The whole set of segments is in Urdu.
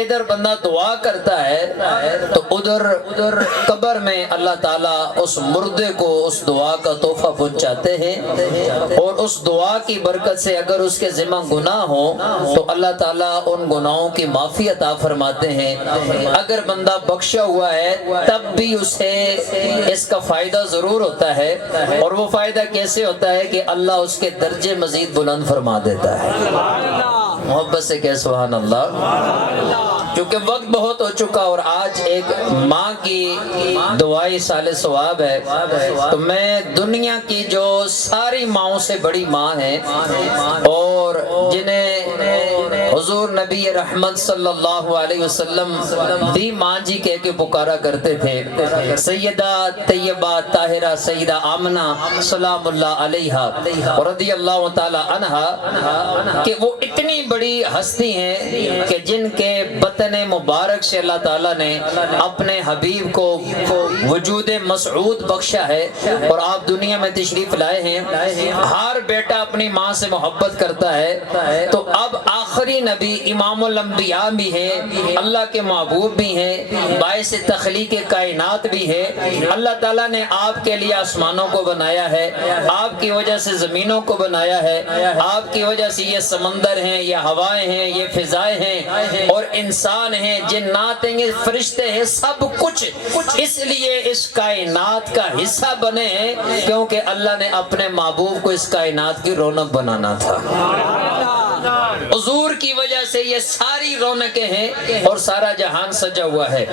ادھر بندہ دعا کرتا ہے تو ادھر قبر میں اللہ تعالیٰ اس مردے کو اس دعا کا تحفہ پہنچاتے ہیں، اور اس دعا کی برکت سے اگر اس کے ذمہ گناہ ہو تو اللہ تعالیٰ ان گناہوں کی معافی عطا فرماتے ہیں۔ اگر بندہ بخشا ہوا ہے تب بھی اسے اس کا فائدہ ضرور ہوتا ہے، اور وہ فائدہ کیسے ہوتا ہے کہ اللہ اس کے درجے مزید بلند فرما دیتا ہے۔ محبت سے کہ سبحان اللہ۔ کیونکہ وقت بہت ہو چکا اور آج ایک ماں کی دعائی سال ثواب ہے، تو میں دنیا کی جو ساری ماؤں سے بڑی ماں ہے اور جنہیں حضور نبی رحمت صلی اللہ علیہ وسلم دی ماں جی کہہ کے پکارا کرتے تھے، سیدہ طیبہ طاہرہ سیدہ آمنہ سلام اللہ علیہا رضی اللہ تعالی عنہا، کہ وہ اتنی بڑی ہستی ہیں کہ جن کے بطن مبارک سے اللہ تعالیٰ نے اپنے حبیب کو وجود مسعود بخشا ہے، اور آپ دنیا میں تشریف لائے ہیں۔ ہر بیٹا اپنی ماں سے محبت کرتا ہے، تو اب آخری نبی امام الانبیاء بھی ہیں، اللہ کے محبوب بھی ہیں، باعث تخلیق کائنات بھی ہے۔ اللہ تعالیٰ نے آپ کے لیے آسمانوں کو بنایا ہے، آپ کی وجہ سے زمینوں کو بنایا ہے، آپ کی وجہ سے یہ سمندر ہیں، یہ ہوائیں ہیں، یہ فضائیں ہیں، اور انسان ہیں، جنات ہیں، یہ فرشتے ہیں، سب کچھ اس لیے اس کائنات کا حصہ بنے ہیں کیونکہ اللہ نے اپنے محبوب کو اس کائنات کی رونق بنانا تھا۔ حضور کی وجہ سے یہ ساری رونقیں ہیں اور سارا جہان سجا ہوا ہے۔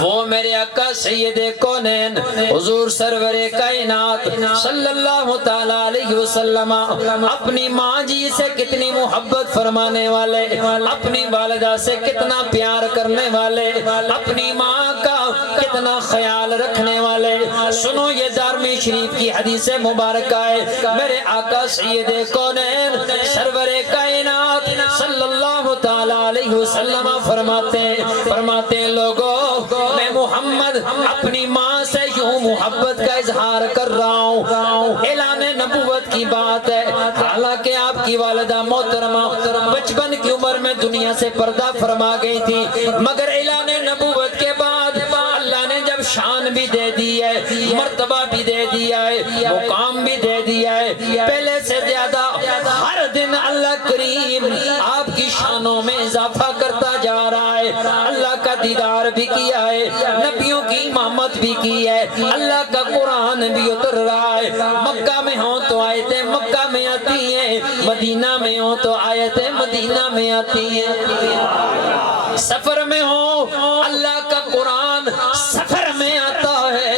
وہ میرے آقا سید کونین حضور سرور کائنات صلی اللہ تعالی علیہ وسلم اپنی ماں جی سے کتنی محبت فرمانے والے، اپنی والدہ سے کتنا پیار کرنے والے، اپنی ماں کا کتنا خیال رکھنے والے۔ سنو یہ دارمی شریف کی حدیث مبارکہ ہے، میرے آقا سید کونین سرور کائنات صلی اللہ تعالی علیہ وسلم فرماتے لوگوں، میں محمد اپنی ماں سے یوں محبت کا اظہار کر رہا ہوں، اعلان نبوت کی بات ہے، حالانکہ آپ کی والدہ محترمہ بچپن کی عمر میں دنیا سے پردہ فرما گئی تھی، مگر اعلان نبوت کے بعد اللہ نے جب شان بھی دے دی ہے، مرتبہ بھی دے دیا ہے، مقام بھی دے دیا ہے، پہلے سے زیادہ ہر دن اللہ کریم آپ کی شانوں میں اضافہ کرتا جا رہا ہے۔ اللہ کا دیدار بھی کیا ہے، نبیوں کی امامت بھی کی ہے، اللہ کا قرآن بھی اتر رہا ہے۔ مکہ میں ہوں تو آیتیں مکہ میں آتی ہیں، مدینہ میں ہوں تو آیتیں مدینہ میں آتی ہیں، سفر میں ہو اللہ کا قرآن سفر میں آتا ہے،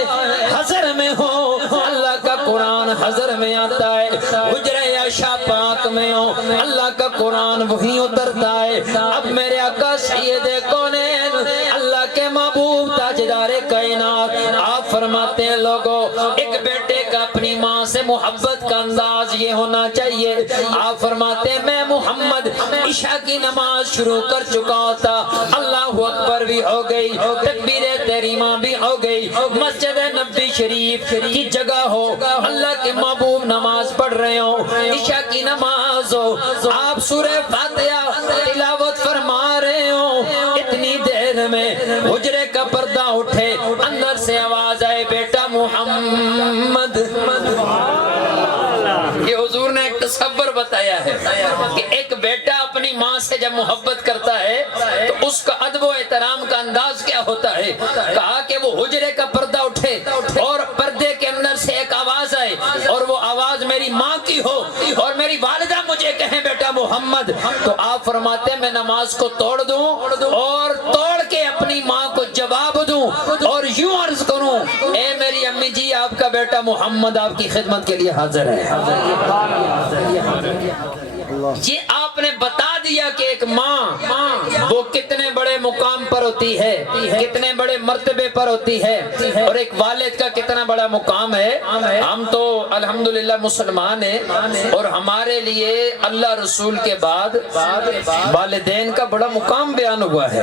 حضر میں ہو اللہ کا قرآن حضر میں آتا ہے، حجرہ عائشہ پاک میں ہو اللہ کا قرآن وہی اترتا ہے۔ اب میرے آقا سید کونین اللہ کے محبوب تاجدار کائنات آپ فرماتے ہیں لوگوں، ایک بیٹے کا اپنی ماں سے محبت کا انداز یہ ہونا چاہیے۔ آپ فرماتے ہیں میں محمد عشاء کی نماز شروع کر چکا ہوتا، اللہ اکبر بھی ہو گئی، تکبیر تحریمہ بھی ہو گئی، مسجد نبوی شریف کی جگہ ہو، اللہ کے محبوب نماز پڑھ رہے ہو، عشاء کی نماز ہو، آپ سورہ فاتحہ تلاوت فرما رہے ہو، اتنی دیر میں حجرے کا پردہ اٹھے، اندر سے آواز آئے بیٹا محمد۔ یہ حضور نے ایک تصور بتایا ہے کہ ایک بیٹا اپنی ماں سے جب محبت کرتا ہے تو اس کا ادب و احترام کا انداز کیا ہوتا ہے۔ کہا کہ وہ حجرے کا پردہ اٹھے اور پردے کے اندر سے ایک آواز آئے اور وہ آواز میری ماں کی ہو اور میری والدہ مجھے کہیں بیٹا محمد، تو آپ فرماتے ہیں میں نماز کو توڑ دوں اور توڑ کے اپنی ماں کو جواب دوں اور یوں عرض کروں، اے میری امی جی آپ کا بیٹا محمد آپ کی خدمت کے لیے حاضر ہے۔ یہ آپ نے بتا دیا کہ ایک ماں وہ کتنے بڑے مقام پر ہوتی ہے، کتنے بڑے مرتبے پر ہوتی ہے، اور ایک والد کا کتنا بڑا مقام ہے۔ ہم تو الحمدللہ مسلمان ہیں اور ہمارے لیے اللہ رسول کے بعد والدین کا بڑا مقام بیان ہوا ہے۔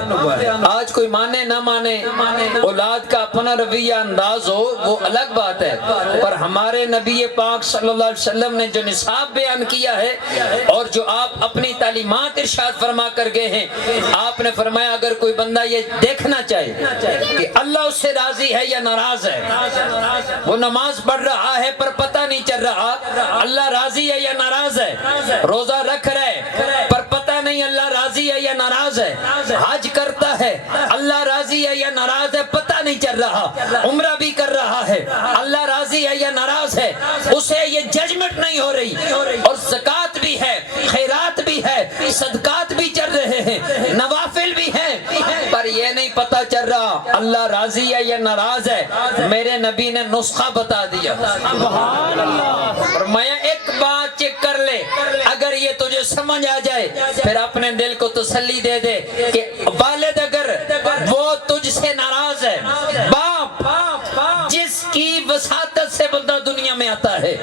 آج کوئی مانے نہ مانے، اولاد کا اپنا رویہ انداز ہو وہ الگ بات ہے، پر ہمارے نبی پاک صلی اللہ علیہ وسلم نے جو نصاب بیان کیا ہے اور جو آپ اپنی تعلیمات ارشاد فرما کر گئے ہیں آپ نے فرمایا اگر کوئی بندہ یہ دیکھنا چاہے کہ اللہ اس سے راضی ہے یا ناراض ہے، وہ نماز پڑھ رہا ہے پر پتہ نہیں چل رہا اللہ راضی ہے یا ناراض ہے، روزہ رکھ رہے پر پتہ نہیں اللہ راضی ہے یا ناراض ہے، حج کرتا ہے اللہ راضی ہے یا ناراض ہے پتہ نہیں چل رہا، عمرہ بھی کر رہا ہے اللہ راضی ہے یا ناراض ہے، اسے یہ ججمنٹ نہیں ہو رہی، اور زکوٰۃ بھی ہے، خیرات بھی ہے، صدقات بھی چل رہے ہیں، نوافل بھی ہیں، پر یہ نہیں پتہ چل رہا اللہ راضی ہے یا ناراض ہے۔ میرے نبی نے نسخہ بتا دیا، فرمایا ایک بات چیک کر لے، اگر یہ تجھے سمجھ آ جائے پھر اپنے دل کو تسلی دے دے کہ والد اگر وہ تجھ سے ناراض ہے، باپ جس کی وساطت سے بندہ دنیا میں آتا ہے،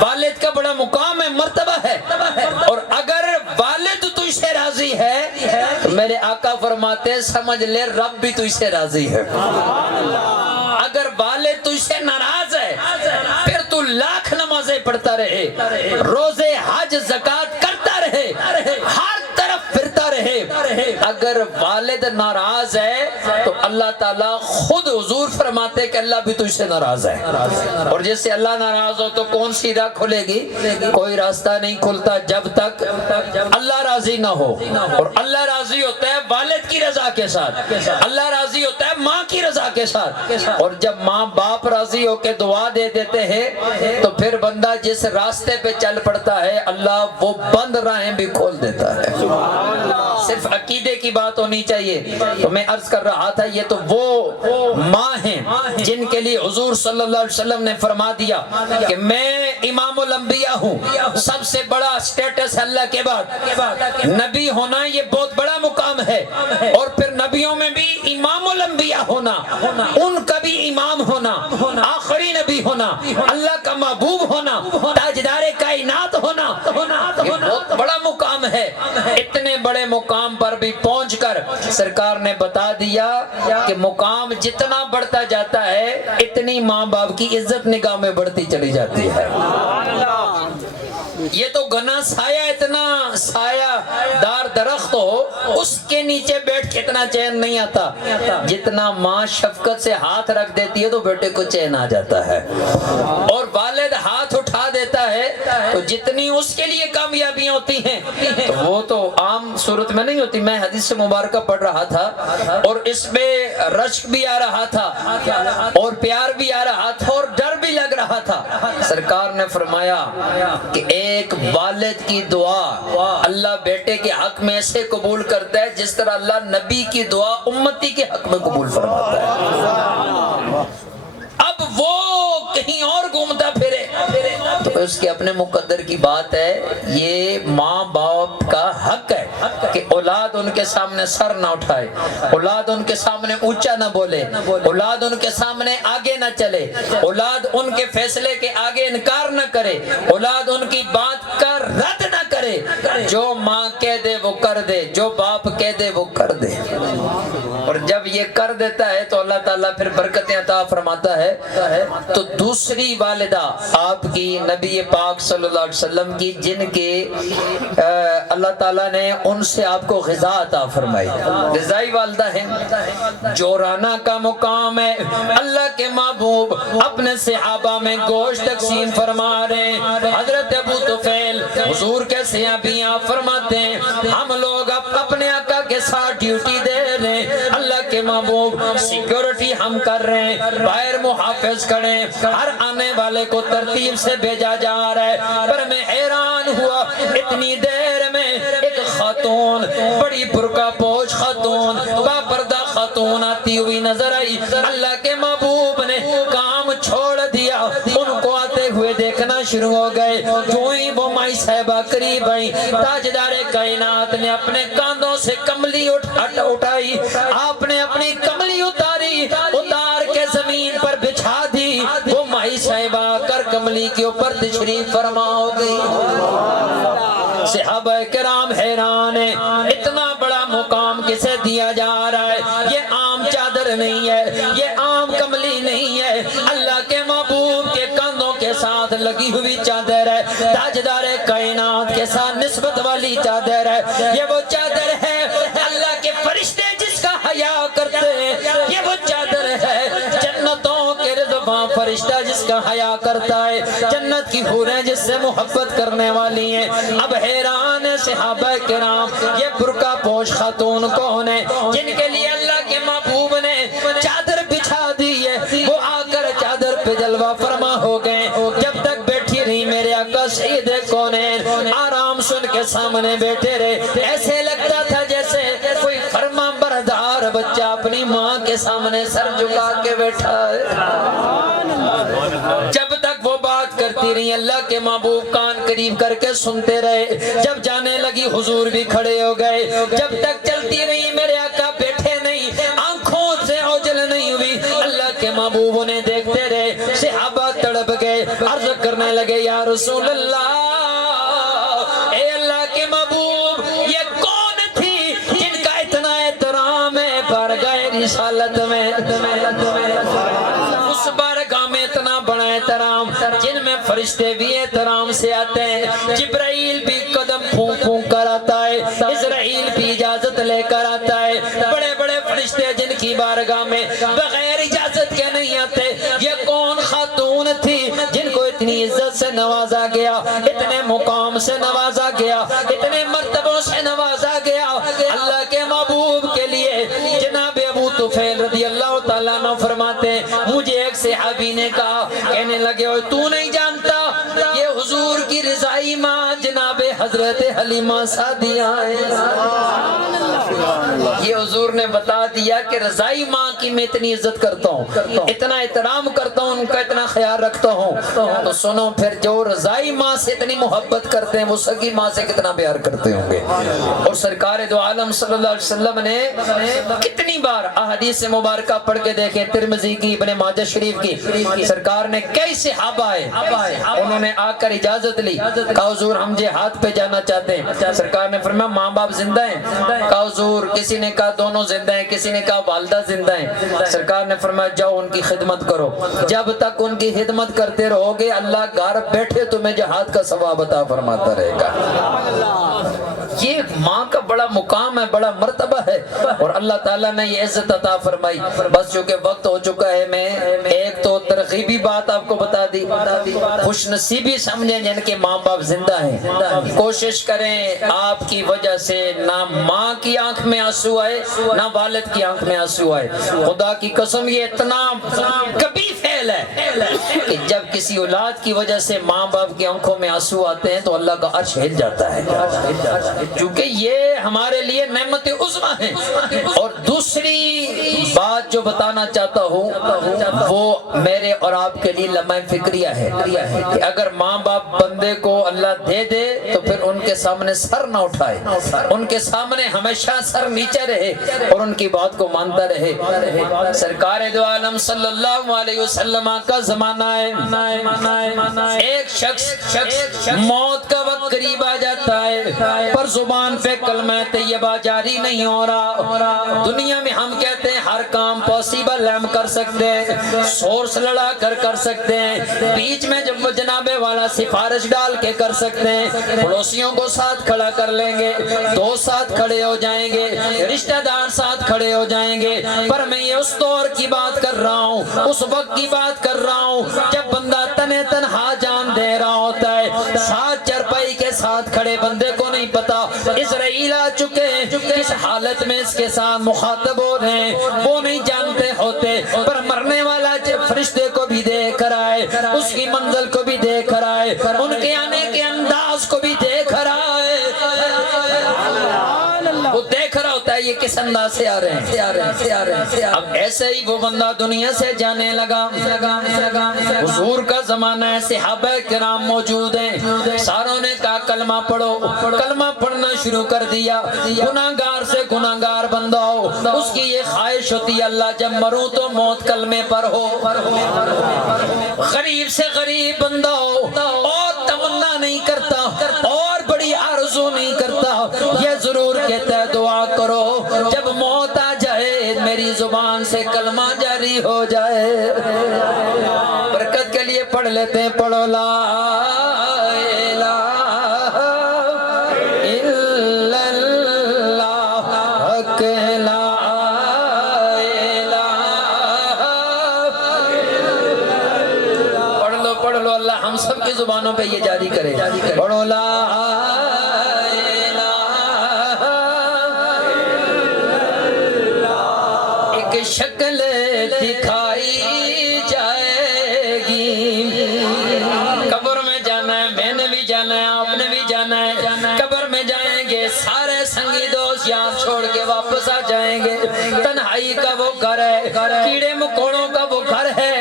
والد کا بڑا مقام ہے، مرتبہ ہے، اور اگر والد تجھ سے راضی ہے تو میرے آقا فرماتے ہیں سمجھ لے رب بھی تجھ سے راضی ہے۔ اگر والد تجھ سے ناراض ہے پھر تو لاکھ نمازیں پڑھتا رہے، روزے حج زکوٰۃ کرتا رہے، ہر طرف پھرتا رہے، اگر والد ناراض ہے تو اللہ تعالیٰ خود حضور فرماتے کہ اللہ بھی تجھ سے ناراض ہے، اور جس سے اللہ ناراض ہو تو کون سی راہ کھلے گی؟ کوئی راستہ نہیں کھلتا جب تک اللہ راضی نہ ہو، اور اللہ راضی ہوتا ہے والد کی رضا کے ساتھ، اللہ راضی ہوتا ہے ماں کی رضا کے ساتھ، اور جب ماں باپ راضی ہو کے دعا دے دیتے ہیں تو پھر بندہ جس راستے پہ چل پڑتا ہے اللہ وہ بند راہیں بھی کھول دیتا ہے۔ صرف عقیدے کی بات ہونی چاہیے۔ تو میں عرض کر رہا تھا یہ تو وہ ماں ہیں جن کے لیے حضور صلی اللہ علیہ وسلم نے فرما دیا کہ میں امام الانبیاء ہوں، سب سے بڑا سٹیٹس اللہ کے بعد نبی ہونا یہ بہت بڑا مقام ہے، اور پھر نبیوں میں بھی امام الانبیاء ہونا، ان کا بھی امام ہونا، آخری نبی ہونا، اللہ کا محبوب ہونا، تاجدار کائنات ہونا، یہ بہت بڑا مقام ہے۔ اتنے بڑے مقام پر بھی پہنچ کر سرکار نے بتا دیا کہ مقام جتنا بڑھتا جاتا ہے اتنی ماں باپ کی عزت نگاہ میں بڑھتی چلی جاتی ہے۔ یہ تو گنا سایہ اتنا سایہ دار درخت ہو اس کے نیچے بیٹھ کے اتنا چین نہیں آتا جتنا ماں شفقت سے ہاتھ رکھ دیتی ہے تو بیٹے کو چین آ جاتا ہے، اور والد ہاتھ اٹھا دیتا ہے تو جتنی اس کے لیے کامیابیاں ہوتی ہیں تو وہ تو عام صورت میں نہیں ہوتی۔ میں حدیث مبارکہ پڑھ رہا تھا اور اس میں رشک بھی آ رہا تھا اور پیار بھی آ رہا تھا اور ڈر بھی لگ رہا تھا۔ سرکار نے فرمایا کہ ایک والد کی دعا اللہ بیٹے کے حق میں ایسے قبول کرتا ہے جس طرح اللہ نبی کی دعا امتی کے حق میں قبول فرماتا ہے۔ اب وہ کہیں اور گھومتا پھرے تو اس کے اپنے مقدر کی بات ہے۔ یہ ماں باپ کا حق ہے کہ اولاد ان کے سامنے سر نہ اٹھائے، اولاد ان کے سامنے اونچا نہ بولے، اولاد ان کے سامنے آگے نہ چلے، اولاد ان کے فیصلے کے آگے انکار نہ کرے، اولاد ان کی بات کا رد نہ کرے۔ جو ماں کہہ دے وہ کر دے، جو باپ کہہ دے وہ کر دے، اور جب یہ کر دیتا ہے تو اللہ تعالیٰ پھر برکتیں عطا فرماتا ہے۔ تو دوسری والدہ آپ کی نبی پاک صلی اللہ علیہ وسلم کی جن کے اللہ تعالیٰ نے ان سے آپ کو غذا عطا فرمائی، غذائی والدہ ہیں، جورانا کا مقام ہے۔ اللہ کے محبوب اپنے صحابہ میں گوشت تقسیم فرما رہے ہیں۔ حضرت ابو طفیل حضور کے صحابیاں فرماتے ہیں ہم لوگ اپنے آقا کے ساتھ ڈیوٹی دے رہے ہیں، اللہ کے محبوب سیکیورٹی ہم کر رہے ہیں، باہر محافظ کھڑے، ہر آنے والے کو ترتیب سے بھیجا جا رہا ہے، پر میں حیران ہوا اتنی دیر میں ایک خاتون، بڑی برقع پوش خاتون، باپردہ خاتون آتی ہوئی نظر آئی۔ اللہ کے محبوب نے کام چھوڑ دیا، ان کو آتے ہوئے دیکھنا شروع ہو گئے۔ جو ہی وہ مائی صاحبہ قریب آئی، تاجدار کائنات نے اپنے کاندھوں سے کملی اٹھائی، آپ نے اپنی کملی اتاری، اتار کے زمین پر بچھا دی، وہ مائی صاحبہ کر کملی کے اوپر تشریف فرما ہو گئی۔ صحابہ کرام حیران ہیں، اتنا بڑا مقام کسے دیا جا رہا ہے؟ یہ عام چادر نہیں ہے، یہ عام کملی نہیں ہے، اللہ کے محبوب کے کاندھوں کے ساتھ لگی ہوئی چادر ہے، تاجدار کائنات کے ساتھ نسبت والی چادر ہے۔ یہ وہ چادر ہے اللہ کرتے ہیں یہ وہ چادر ہے جنتوں کے رضوان فرشتہ جس کا حیا کرتا ہے، جنت کی حوریں جس سے محبت کرنے والی ہیں۔ اب حیران ہے صحابہ کرام یہ برقع پوش خاتون کون ہے جن کے لیے اللہ کے محبوب نے چادر بچھا دی ہے؟ وہ آ کر چادر پہ جلوہ فرما ہو گئے، جب تک بیٹھی رہی میرے آقا سید کونین آرام سن کے سامنے بیٹھے رہے، ایسے لگتا تھا جیسے کوئی فرما بردار بچہ اپنی ماں کے سامنے سر جھکا کے بیٹھا ہے۔ جب تک وہ بات کرتی رہی اللہ کے محبوب کان قریب کر کے سنتے رہے، جب جانے لگی حضور بھی کھڑے ہو گئے، جب تک چلتی رہی میرے آقا بیٹھے نہیں، آنکھوں سے اوجھل نہیں ہوئی، اللہ کے محبوب انہیں دیکھتے رہے، صحابہ تڑپ گئے، عرض کرنے لگے یا رسول اللہ، اے اللہ کے محبوب یہ کون تھی جن کا اتنا احترام ہے بارگاہ رسالت میں، اس بارگاہ میں اتنا بڑا احترام جن میں فرشتے بھی احترام سے آتے ہیں، جبرائیل بھی قدم پھونک پھونک کر آتا ہے، اسرائیل بھی اجازت لے کر آتا ہے، بڑے بڑے فرشتے جن کی بارگاہ میں بغیر اجازت کے نہیں آتے۔ یہ کون خاتون تھی جن کو اتنی عزت سے نوازا گیا، اتنے مقام سے نوازا گیا، اتنے مرتبوں سے نوازا گیا؟ اللہ کے محبوب کے لیے جناب ابو طفیل رضی اللہ تعالیٰ عنہ فرماتے ہیں مجھے ایک صحابی نے کہا، کہنے لگے اوہ تو نہیں جانتا یہ حضور کی رضائی ماں جناب حضرت حلیمہ سعدیہ ہیں۔ یہ حضور نے بتا دیا کہ رضائی ماں کی میں اتنی عزت کرتا ہوں، اتنا احترام کرتا ہوں، ان کا اتنا خیال رکھتا ہوں، تو سنو پھر جو رضائی ماں سے اتنی محبت کرتے ہیں وہ سگی ماں سے کتنا پیار کرتے ہوں گے۔ اور سرکار دو عالم صلی اللہ علیہ وسلم نے کتنی بار احادیث مبارکہ پڑھ کے دیکھیں، ترمذی کی، ابن ماجہ شریف کی، سرکار نے کئی صحابہ آئے، انہوں نے آ کر اجازت لی، کہا حضور ہم جہاد پہ جانا چاہتے ہیں۔ سرکار نے فرمایا ماں باپ زندہ ہیں؟ کہا حضور کسی نے کہا دونوں زندہ ہیں، کسی نے کہا والدہ زندہ ہیں۔ سرکار نے فرمایا جاؤ ان کی خدمت کرو، جب تک ان کی خدمت کرتے رہو گے اللہ گھر بیٹھے تمہیں جہاد کا ثواب عطا فرماتا رہے گا۔ یہ ماں کا بڑا مقام ہے، بڑا مرتبہ ہے، اور اللہ تعالیٰ نے یہ عزت عطا فرمائی۔ بس چونکہ وقت ہو چکا ہے، میں ایک تو ترغیبی بات آپ کو بتا دی، خوش نصیبی سمجھیں جن کے ماں باپ زندہ ہیں، کوشش کریں آپ کی وجہ سے نہ ماں کی آنکھ میں آنسو آئے نہ والد کی آنکھ میں آنسو آئے۔ خدا کی قسم یہ اتنا کبھی فعل ہے کہ جب کسی اولاد کی وجہ سے ماں باپ کی آنکھوں میں آنسو آتے ہیں تو اللہ کا عرش ہل جاتا ہے، کیونکہ یہ ہمارے لیے نعمت عظمی ہے۔ اور دوسری بات جو بتانا چاہتا ہوں وہ میرے اور آپ کے لیے لمحہ فکریہ ہے کہ اگر ماں باپ بندے کو اللہ دے دے تو پھر ان کے سامنے سر نہ اٹھائے، ان کے سامنے ہمیشہ سر نیچے رہے اور ان کی بات کو مانتا رہے۔ سرکار دو عالم صلی اللہ علیہ وسلم کا زمانہ ہے، ایک شخص موت کا وقت قریب آ جاتا ہے پر زبان پہ کلمہ طیبہ جاری نہیں ہو رہا۔ دنیا میں ہم کہتے ہیں ہر کام پاسیبل ہم کر سکتے ہیں، سورس لڑا کر سکتے ہیں، بیچ میں جب وہ جناب والا سفارش ڈال کے کر سکتے ہیں، پڑوسیوں کو ساتھ کھڑا کر لیں گے، دوست ساتھ کھڑے ہو جائیں گے، رشتہ دار ساتھ کھڑے ہو جائیں گے، پر میں یہ اس دور کی بات کر رہا ہوں، اس وقت کی بات کر رہا ہوں جب بندہ تنے تنہا جان دے رہا ہوتا ہے، ساتھ چرپائی کے ساتھ کھڑے بندے کو نہیں پتا اسرائیل آ چکے ہیں، کس حالت میں اس کے ساتھ مخاطب ہو رہے ہیں وہ نہیں جانتے ہوتے، پر مرنے والا فرشتے کو بھی دیکھ رہا ہے، اس کی منزل کو بھی دیکھ رہا ہے، ان کے آنے کے انداز کو بھی دیکھ رہا ہے، وہ دیکھ رہا ہوتا ہے یہ کس انداز سے آ رہے ہیں۔ اب ایسے ہی وہ بندہ دنیا سے جانے لگا، حضور کا زمانہ ہے، صحابہ کرام موجود ہیں، ساروں نے کہا کلمہ پڑھو، کلمہ پڑھنا شروع کر دیا۔ گناہگار سے گناہگار بندہ ہو اس کی یہ خواہش ہوتی ہے اللہ جب مروں تو موت کلمے پر ہو، غریب سے غریب بندہ ہو اور تمنا نہیں کرتا اور بڑی آرزو نہیں کرتا، یہ ضرور کہتا ہے دعا کرو جب موت آ جائے میری زبان سے کلمہ جاری ہو جائے۔ برکت کے لیے پڑھ لیتے ہیں، پڑھو لا الہ الا اللہ حق لا زبانوں پہ یہ جاری کرے پڑھو لا ایک شکل دکھائی جائے گی قبر میں جانا ہے میں نے بھی جانا ہے آپ نے بھی جانا ہے قبر میں جائیں گے سارے سنگی دوست یہاں چھوڑ کے واپس آ جائیں گے تنہائی کا وہ گھر ہے کیڑے مکوڑوں کا وہ گھر ہے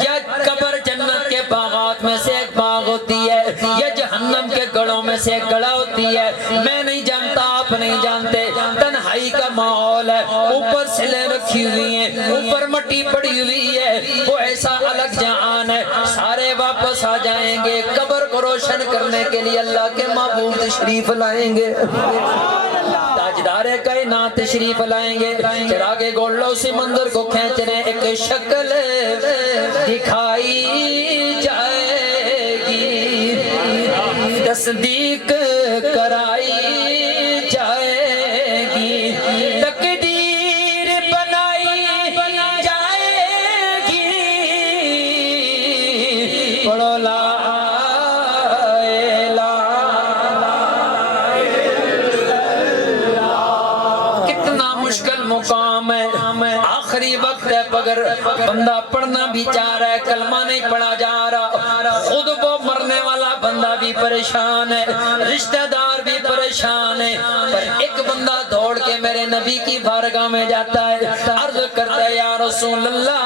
یا قبر جنت کے باغات میں سے ایک باغ ہوتی ہے یا جہنم کے گڑھوں میں سے ایک گڑھا ہوتی ہے میں نہیں جانتا آپ نہیں جانتے تنہائی کا ماحول ہے اوپر سلیں رکھی ہوئی ہیں اوپر مٹی پڑی ہوئی ہے وہ ایسا الگ جہان ہے سارے واپس آ جائیں گے قبر کو روشن کرنے کے لیے اللہ کے محبوب تشریف لائیں گے تاجدار کائنات تشریف لائیں گے چراغ گولڈ اسی منظر کو کھینچ رہے ایک شکل دکھائی جائے گی تصدیق کرائی جائے گی تقدیر بنائی جائے گی پڑھو لا مقام ہے آخری وقت ہے اگر بندہ پڑھنا بھی چاہ رہا ہے کلمہ نہیں پڑھا جا رہا خود وہ مرنے والا بندہ بھی پریشان ہے رشتہ دار بھی پریشان ہے پر ایک بندہ دوڑ کے میرے نبی کی بارگاہ میں جاتا ہے عرض کرتا ہے یا رسول اللہ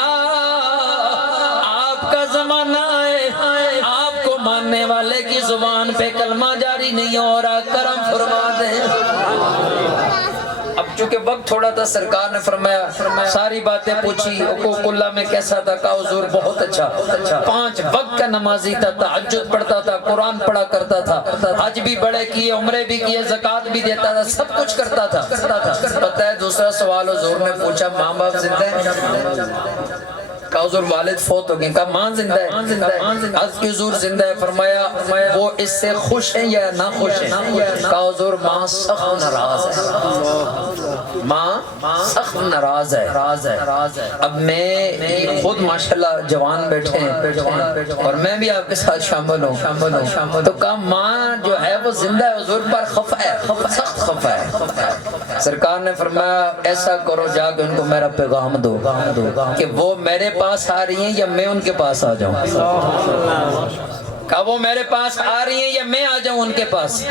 آپ کا زمانہ ہے آپ کو ماننے والے کی زبان پہ کلمہ جاری نہیں ہو رہا کرم فرما دیں اب چونکہ وقت تھوڑا تھا سرکار نے فرمایا ساری باتیں پوچھی حقوق اللہ میں کیسا تھا کہا حضور بہت اچھا 5 وقت کا نمازی تھا تہجد پڑھتا تھا قرآن پڑھا کرتا تھا حج بھی بڑے کیے عمرے بھی کیے زکوٰۃ بھی دیتا تھا سب کچھ کرتا تھا پتہ ہے دوسرا سوال حضور نے پوچھا ماں باپ زندہ ہیں کہا حضور والد فوت ہو گئے کہا ماں زندہ ہے عرض کی حضور زندہ ہے فرمایا وہ اس سے خوش ہیں یا نہ خوش ہیں کہا حضور ماں سخت ناراض ہے ماں سخت ناراض ہے اب میں خود ماشاءاللہ جوان بیٹھے ہیں اور میں بھی آپ کے ساتھ شامل ہوں تو کہا ماں جو ہے وہ زندہ ہے حضور پر خفا ہے سخت خفا ہے سرکار نے فرمایا ایسا کرو جا کے ان کو میرا پیغام دو کہ وہ میرے پاس آ رہی ہیں یا میں ان کے پاس آ جاؤں کہا وہ میرے پاس آ رہی ہیں یا میں آ جاؤں ان کے پاس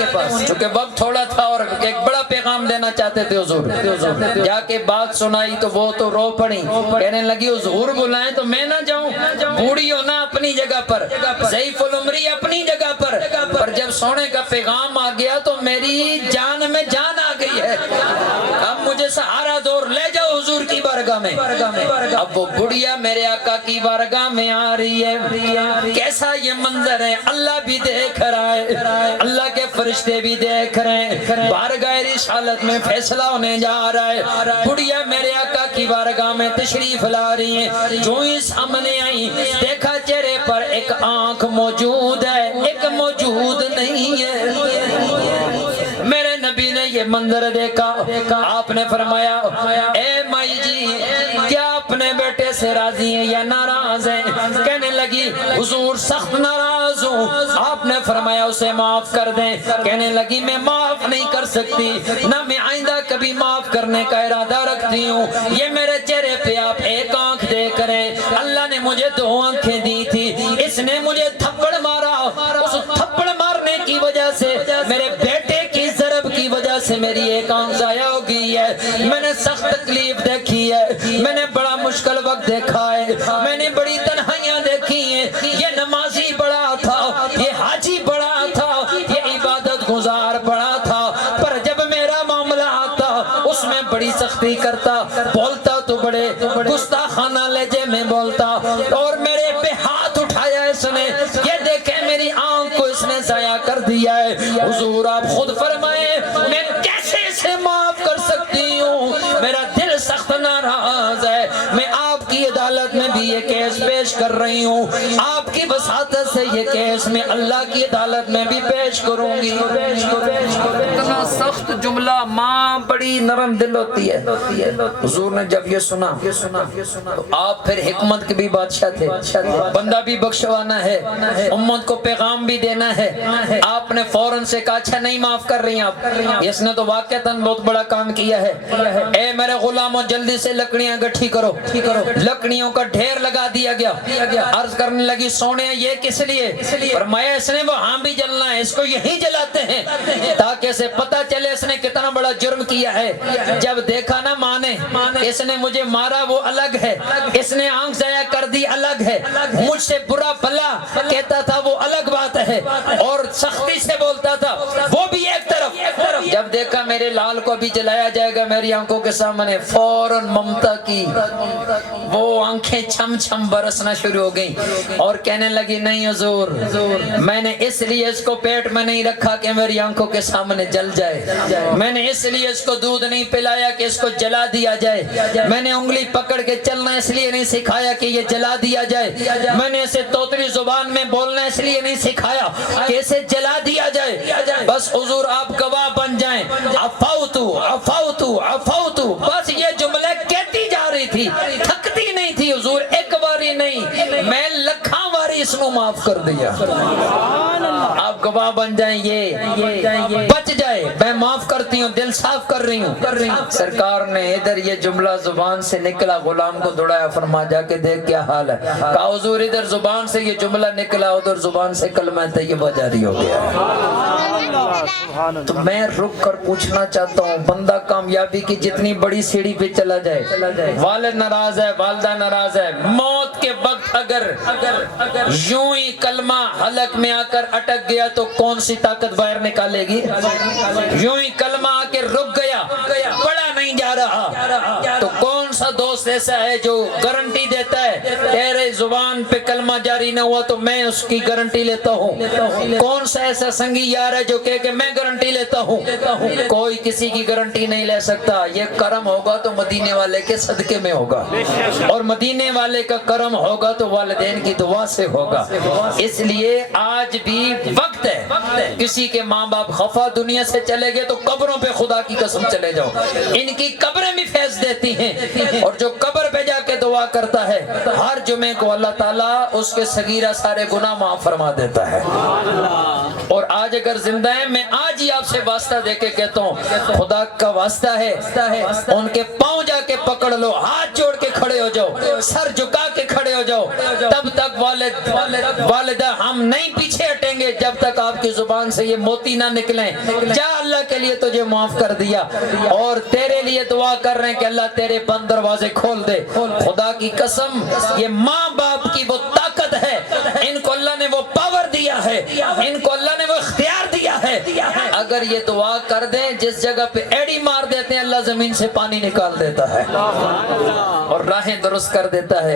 چونکہ وقت تھوڑا تھا اور ایک بڑا پیغام دینا چاہتے تھے حضور جا کے بات سنائی تو وہ تو رو پڑی کہنے لگی حضور بلائیں تو میں نہ جاؤں بوڑھی ہونا اپنی جگہ پر ضعیف العمری اپنی جگہ پر جب سونے کا پیغام آ گیا تو میری جان میں جان آ گئی ہے اب مجھے سہارا دور لے جاؤ حضور کی بارگاہ میں اب وہ بڑھیا میرے آقا کی بارگاہ میں آ رہی ہے کیسا یہ منظر ہے اللہ بھی دیکھ رہا ہے اللہ کے فرشتے بھی دیکھ رہے ہیں بارگاہ رسالت میں فیصلہ ہونے جا رہا ہے بڑھیا میرے آقا کی بارگاہ میں تشریف لا رہی ہیں جو ہی سامنے آئی دیکھا چہرے پر ایک آنکھ موجود ہے ایک موجود نہیں ہے میرے نبی نے یہ منظر دیکھا آپ نے فرمایا اے مائی جی کیا اپنے بیٹے سے راضی ہیں یا ناراض ہیں کہنے لگی حضور سخت ناراض ہوں آپ نے فرمایا اسے معاف کر دیں کہنے لگی میں معاف نہیں کر سکتی نہ میں آئندہ کبھی معاف کرنے کا ارادہ رکھتی ہوں یہ میرے چہرے پہ آپ ایک آنکھ دیکھ رہے اللہ نے مجھے 2 آنکھیں دی تھی اس نے مجھے تھپڑ مارا اس تھپڑ مارنے کی وجہ سے میرے بیٹے کی ضرب کی وجہ سے میری ایک آنکھ ضائع ہو گئی ہے میں نے سخت تکلیف دیکھی ہے میں نے بڑا مشکل وقت دیکھا ہے میں نے بڑی تنہائیاں دیکھی ہیں یہ نمازی بڑا تھا یہ حاجی بڑا تھا یہ عبادت گزار بڑا تھا پر جب میرا معاملہ آتا اس میں بڑی سختی کرتا بولتا تو بڑے گستاخانہ لہجے میں بولتا اور میرے پہ ہاتھ اٹھایا اس نے یہ دیکھیں میری آنکھ کو اس نے ضائع کر دیا ہے حضور آپ خود فرمائیں میں کیسے اسے معاف کر سکتی ہوں میرا دل سخت ناراض ہے میں آپ آپ کی عدالت میں بھی یہ کیس پیش کر رہی ہوں، آپ کی وساطت سے یہ کیس میں اللہ کی عدالت میں بھی پیش کروں گی۔ اتنا سخت جملہ، ماں بڑی نرم دل ہوتی ہے۔ حضور نے جب یہ سنا تو آپ پھر حکمت کے بھی بادشاہ تھے، بندہ بھی بخشوانا ہے، امت کو پیغام بھی دینا ہے۔ آپ نے فوراً سے کہا اچھا نہیں معاف کر رہی ہیں آپ، اس نے تو واقعتاً بہت بڑا کام کیا ہے، اے میرے غلاموں جلدی سے لکڑیاں گٹھی کرو۔ لکڑیوں کا ڈھیر لگا دیا گیا۔ عرض کرنے لگی سونے یہ کس لیے؟ فرمایا اس نے وہاں بھی جلنا ہے، اس کو یہی جلاتے ہیں تاکہ اسے پتہ چلے اس نے کتنا بڑا جرم کیا ہے۔ جب دیکھا نا ماں نے اس نے مجھے مارا وہ الگ ہے، اس نے آنکھ ضائع کر دی الگ ہے، مجھ سے برا بھلا کہتا تھا وہ الگ بات ہے، اور سختی سے بولتا تھا وہ بھی ایک طرف۔ جب دیکھا میرے لال کو بھی جلایا جائے گا میری آنکھوں کے سامنے، فوراً ممتا کی وہ آنکھیں چھم چھم برسنا شروع ہو گئیں اور کہنے لگی نہیں حضور، میں نے اس لیے اس کو پیٹ میں نہیں رکھا کہ میری آنکھوں کے سامنے جل جائے، میں نے اس لیے اس کو دودھ نہیں پلایا کہ اس کو جلا دیا جائے، میں نے انگلی پکڑ کے چلنا اس لیے نہیں سکھایا کہ یہ جلا دیا جائے، میں نے اسے توتری زبان میں بولنا اس لیے نہیں سکھایا کہ اسے جلا دیا جائے۔ بس حضور آپ گواہ بن جائیں، عفوتو عفوتو عفوتو، بس یہ جملے کہتی جا رہی تھی، تھکتی نہیں تھی حضور، ایک باری نہیں میں لکھاں باری اس کو معاف کر دیا۔ آپ گواہ بن جائیں، یہ بچ جائے، میں معاف کرتی ہوں، دل صاف کر رہی ہوں۔ سرکار نے ادھر یہ جملہ زبان سے نکلا، غلام کو دوڑایا، فرما جا کے دیکھ کیا حال ہے۔ کہا حضور ادھر زبان سے یہ جملہ نکلا، ادھر زبان سے کلمہ طیبہ جاری ہو گیا۔ تو میں رک کر پوچھنا چاہتا ہوں، بندہ کامیابی کی جتنی بڑی سیڑھی پہ چلا جائے، والد ناراض ہے، والدہ ناراض ہے، موت کے وقت اگر یوں ہی کلمہ حلق میں آ کر اٹک گیا تو کون سی طاقت باہر نکالے گی؟ یوں ہی کلمہ آ کے رک گیا، پڑھا نہیں جا رہا، تو کون سا دوست ایسا ہے جو گارنٹی دیتا ہے تیرے زبان پہ کلمہ جاری نہ ہوا تو میں اس کی گارنٹی لیتا ہوں؟ کون سا ایسا سنگی یار ہے جو کہے کہ میں گارنٹی لیتا ہوں؟ کوئی کسی کی گارنٹی نہیں لے سکتا۔ یہ کرم ہوگا تو مدینے والے کے صدقے میں ہوگا، اور مدینے والے کا کرم ہوگا تو والدین کی دعا سے ہوگا۔ اس لیے آج بھی وقت ہے، کسی کے ماں باپ خفا دنیا سے چلے گئے تو قبروں پہ خدا کی قسم چلے جاؤ، ان کی قبریں بھی فیض دیتی ہیں، اور جو قبر پہ جا کے دعا کرتا ہے ہر جمعے کو اللہ تعالیٰ اس کے صغیرہ سارے گناہ معاف فرما دیتا ہے۔ اور آج اگر زندہ ہیں، میں آج ہی آپ سے واسطہ دے کے کہتا ہوں، خدا کا واسطہ ہے، ان کے پاؤں جا کے پکڑ لو، ہاتھ جوڑ کے کھڑے ہو جاؤ، سر جھکا کے کھڑے ہو جاؤ، تب تک والدہ ہم نہیں پیچھے ہٹیں گے جب تک آپ کی زبان سے یہ موتی نہ نکلیں، جا اللہ کے لیے تجھے معاف کر دیا، اور تیرے لیے دعا کر رہے ہیں کہ اللہ تیرے بند دروازے کھول دے۔ خدا کی قسم یہ ماں باپ کی وہ طاقت ہے، ان کو اللہ نے وہ پاور دیا ہے، ان کو اللہ نے وہ اختیار دیا ہے، اگر یہ دعا کر دیں جس جگہ پہ ایڑی مار دیتے ہیں اللہ زمین سے پانی نکال دیتا ہے اور راہیں درست کر دیتا ہے۔